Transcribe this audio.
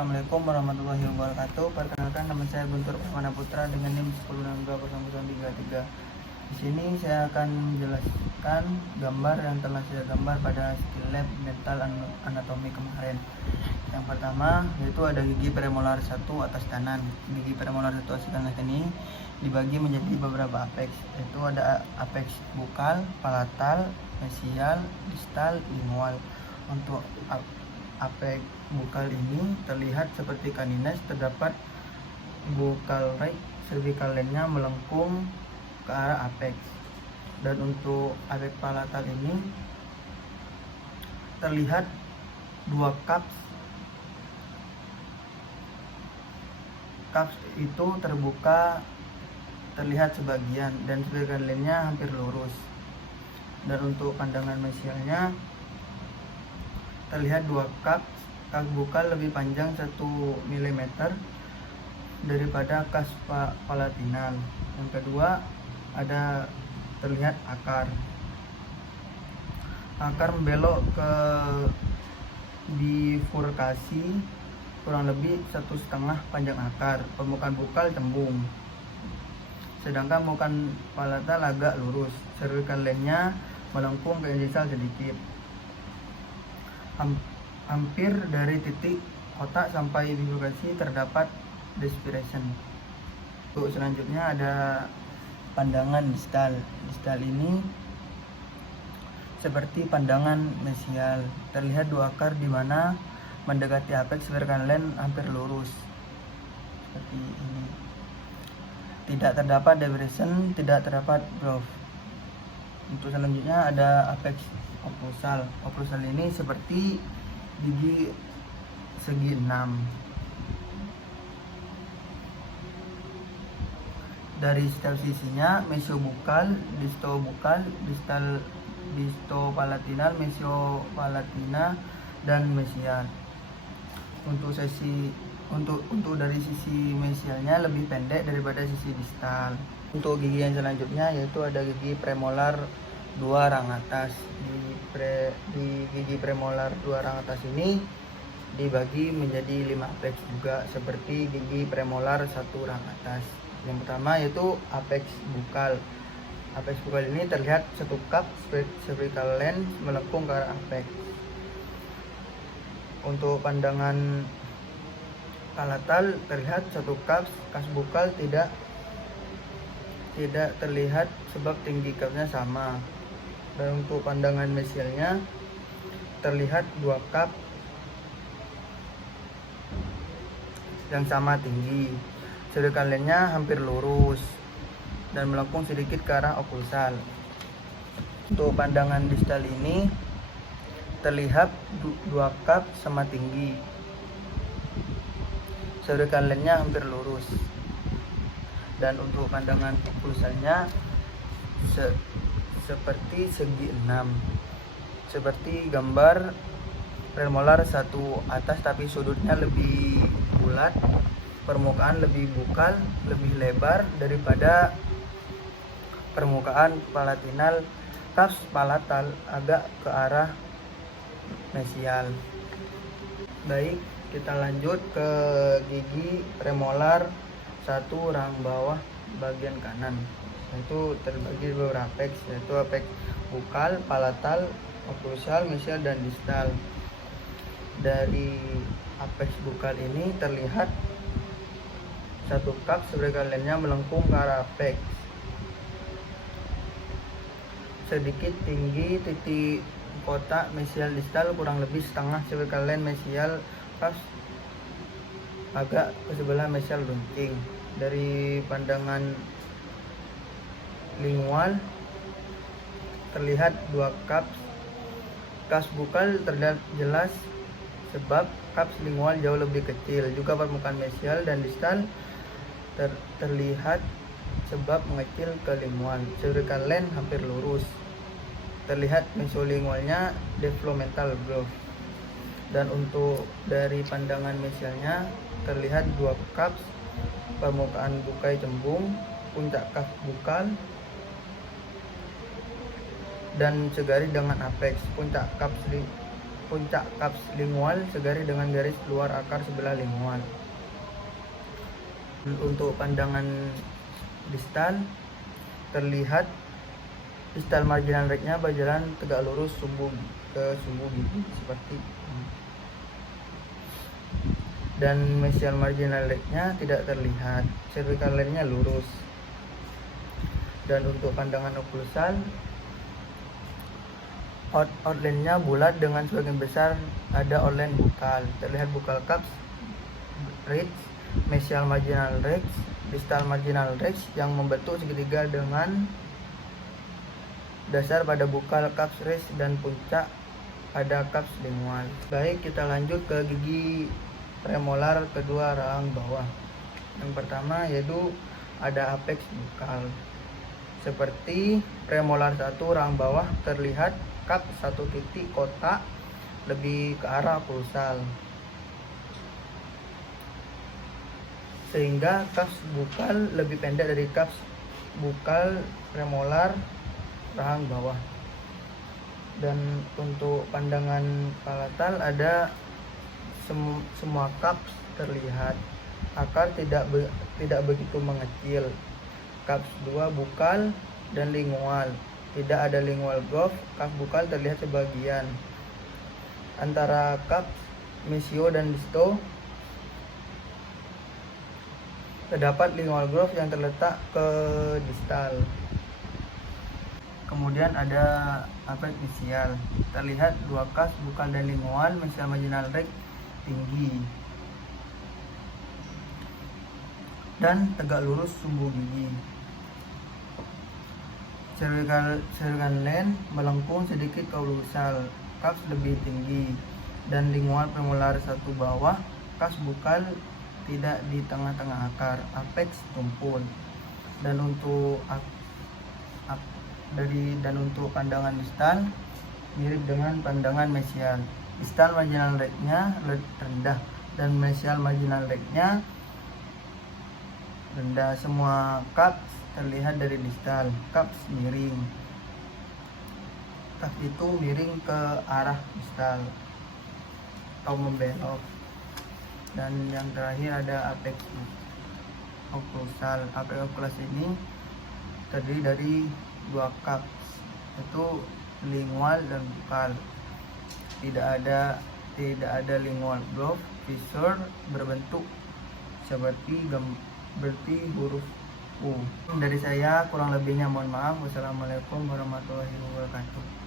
Assalamualaikum warahmatullahi wabarakatuh. Perkenalkan, nama saya Guntur Pramana Putra dengan NIM 10620033. Di sini saya akan menjelaskan gambar yang telah saya gambar pada skill lab dental anatomi kemarin. Yang pertama yaitu ada gigi premolar 1 atas kanan. Gigi premolar 1 atas kanan ini dibagi menjadi beberapa apex, yaitu ada apex bukal, palatal, mesial, distal, lingual. Untuk apex bukal ini terlihat seperti kanines, terdapat bukal right, cervical line-nya melengkung ke arah apex. Dan untuk apex palatal ini terlihat dua cups itu terbuka, terlihat sebagian, dan cervical line-nya hampir lurus. Dan untuk pandangan mesialnya terlihat dua cups bukal lebih panjang 1 mm daripada kas palatinal. Yang kedua ada terlihat akar membelok ke bifurkasi kurang lebih 1,5 panjang akar. Permukaan bukal cembung, sedangkan permukaan palatal agak lurus. Cervical line-nya melengkung ke distal sedikit. Hampir dari titik kotak sampai bifurkasi terdapat despiration. Untuk selanjutnya ada pandangan distal. Distal ini seperti pandangan mesial, terlihat dua akar di mana mendekati apex cervical line hampir lurus seperti ini. Tidak terdapat depression, tidak terdapat groove. Untuk selanjutnya ada apex occlusal. Occlusal ini seperti gigi segi 6. Dari setiap sisinya mesiobukal, distobukal, distopalatinal, mesiopalatina, dan mesial. Untuk dari sisi mesialnya lebih pendek daripada sisi distal. Untuk gigi yang selanjutnya yaitu ada gigi premolar 2 rang atas. Di gigi premolar 2 rang atas ini dibagi menjadi 5 apex juga seperti gigi premolar 1 rang atas. Yang pertama yaitu apex bukal. Apex bukal ini terlihat 1 cup cervical line melengkung ke arah apex. Untuk pandangan palatal terlihat 1 cup, kas bukal tidak terlihat sebab tinggi cupnya sama. Dan untuk pandangan mesialnya terlihat 2 cup yang sama tinggi. Cervical line-nya hampir lurus dan melengkung sedikit ke arah occlusal. Untuk pandangan distal ini terlihat 2 cup sama tinggi. Cervical line-nya hampir lurus. Dan untuk pandangan occlusalnya seperti segi 6, seperti gambar premolar 1 atas, tapi sudutnya lebih bulat, permukaan lebih bukal, lebih lebar daripada permukaan palatinal. Kas palatal agak ke arah mesial. Baik, kita lanjut ke gigi premolar 1 rang bawah bagian kanan, yaitu terbagi beberapa apex, yaitu apex bukal, palatal, occlusal, mesial, dan distal. Dari apex bukal ini terlihat 1 cup cervical line-nya melengkung ke arah apex. Sedikit tinggi titik kotak mesial distal kurang lebih setengah cervical line mesial, pas agak ke sebelah mesial runcing. Dari pandangan lingual terlihat 2 cup. Kas bukal terlihat jelas sebab cups lingual jauh lebih kecil. Juga permukaan mesial dan distal terlihat sebab mengecil ke lingual. Cervical line hampir lurus. Terlihat mesolingualnya developmental growth. Dan untuk dari pandangan mesialnya terlihat 2 cups, permukaan bukai cembung, puncak cup bukal dan segaris dengan apex. Puncak cup puncak kaps lingual segaris dengan garis luar akar sebelah lingual. Untuk pandangan distal, terlihat distal marginal rectnya berjalan tegak lurus ke sumbu gigi seperti ini. Dan mesial marginal rectnya tidak terlihat, cervical line-nya lurus. Dan untuk pandangan oklusal, outline-nya bulat dengan sebagian besar ada outline bukal. Terlihat bukal kaps ridge, mesial marginal ridge, distal marginal ridge yang membentuk segitiga dengan dasar pada bukal kaps ridge dan puncak pada kaps lingual. Baik, kita lanjut ke gigi premolar kedua rahang bawah. Yang pertama yaitu ada apex bukal. Seperti premolar 1 rahang bawah terlihat kap satu titik kotak lebih ke arah okklusal, sehingga kaps bukal lebih pendek dari kaps bukal premolar rahang bawah. Dan untuk pandangan palatal ada semua kaps terlihat, akar tidak begitu mengecil. Kaps 2 bukal dan lingual, tidak ada lingual groove. Kaps bukal terlihat sebagian. Antara kaps mesio dan disto terdapat lingual groove yang terletak ke distal. Kemudian ada apex mesial, terlihat dua kaps bukal dan lingual, mesial marginal rect tinggi dan tegak lurus sumbu gigi. Cervical line melengkung sedikit ke okklusal, kaps lebih tinggi, dan lingual premolar 1 bawah, kaps bukal tidak di tengah-tengah akar, apex tumpul. Dan untuk pandangan distal mirip dengan pandangan mesial. Distal marginal rectnya rendah dan mesial marginal rectnya rendah. Semua kaps terlihat dari distal. Kaps miring, kaps itu miring ke arah distal atau membelok. Dan yang terakhir ada apex okklusal. Apex okklusal ini terdiri dari dua kaps, yaitu lingual dan bukal. Tidak ada lingual groove, fissure berbentuk seperti huruf U. Dari saya, kurang lebihnya mohon maaf. Wassalamualaikum warahmatullahi wabarakatuh.